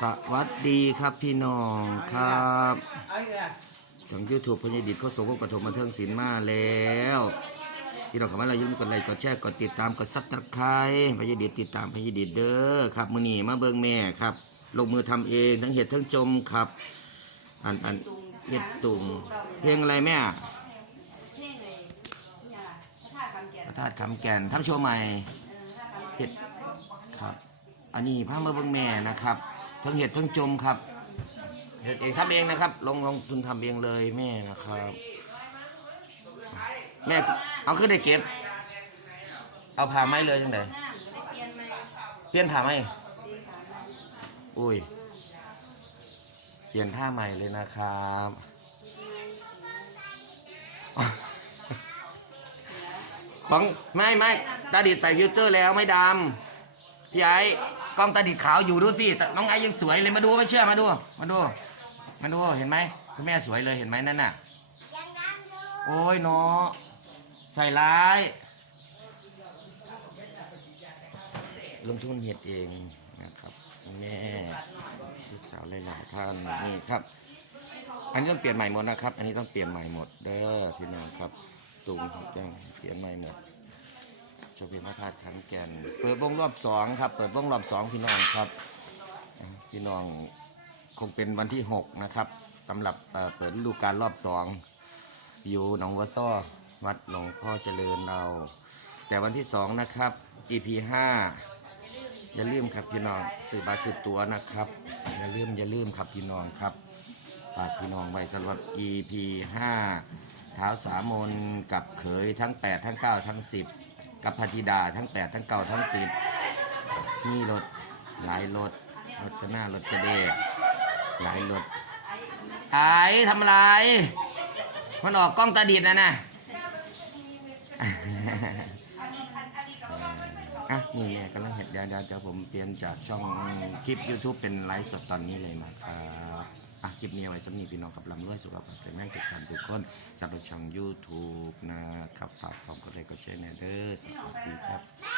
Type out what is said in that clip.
สวัสดีครับพี่น้องครับสังยูทูบพญดิตเขาส่งพวกกระทงมาเทิงศิลป์มาแล้วพี่น้องเข้ามาแล้วอย่าลืมกดไลค์กดแชร์กดติดตามกดซับตะไคร้พญดิตติดตามพญดิตเด้อครับมื้อนี้มาเบิ่งแม่ครับลงมือทำเองทั้งเห็ดทั้งจมครับอันอันเห็ดตุ่มเพลงอะไรแม่เพลงเลยนี่ล่ะพระธาตุคำแก่นพระธาตุคำแก่นทำโชว์ใหม่เห็ดครับอันนี้พามาเบิ่งแม่นะครับ ทั้งเห็ดทั้งจมครับ เห็ดเองทำเองนะครับ ลงลงทุนทำเองเลยแม่นะครับ แม่เอาขึ้นได้เก็บ เอาผ่าไม้เลยยังไงน้ำก็ได้เปลี่ยนผ่าไม้เปลี่ยนขาใหมอุ้ย เปลี่ยนท่าใหม่เลยนะครับของไม่ไม่ตาดิดใส่ฟิลเตอร์แล้วไม่ดำ พี่ไอ้กล้องตาดิดขาวอยู่ดูสิน้องไอ้ยังสวยเลยมาดูไม่เชื่อมาดู มาดู มาดูเห็นไหมคุณแม่สวยเลยเห็นไหมนั่นน่ะโอ้ยเนาะใส่ร้าย ลงทุนเห็ดเองนะครับแม่ลูกสาวหลายๆท่านนี่ครับ อันนี้ต้องเปลี่ยนใหม่หมดนะครับ อันนี้ต้องเปลี่ยนใหม่หมดเด้อพี่น้องครับตุงครับแจ้งเปลี่ยนใหม่หมด โชเพียพระธาตุขันแก่น เปิดวงรอบสองครับ เปิดวงรอบสองพี่น้องครับ พี่น้องคงเป็นวันที่หกนะครับสำหรับเปิดฤดูกาลรอบสองอยู่หนองวัวต้อวัดหลวงพ่อเจริญเรา แต่วันที่สองนะครับ EP ห้าอย่าลืมครับพี่น้องสื่อบาทสื่อตัวนะครับ อย่าลืมอย่าลืมครับพี่น้องครับฝากพี่น้องไว้สำหรับ EP 5เท้าสามนกับเขยทั้ง 8 ทั้ง 9 ทั้ง 10 กับพธิดาทั้ง8ทั้ง9ทั้ง10มีรถหลายรถรถกระหน้ารถกระเดะหลายรถไอ้ทำอะไร มันออกกล้องตาดิดนะนะอะนี่แม่กำลังเห็นยาเดี๋ยวผมเปลี่ยนจากช่องคลิป YouTube เป็นไลฟ์สดตอนนี้เลยนะครับ ลิปนี้ไว้สำนีพี่น้องกับลำด้วยสุขภาพแข็งแรงทุกท่านทุกคนสำหรับช่อง YouTube นะครับฝากความกดไลค์กดแชร์ในเด้อสวัสดีครับ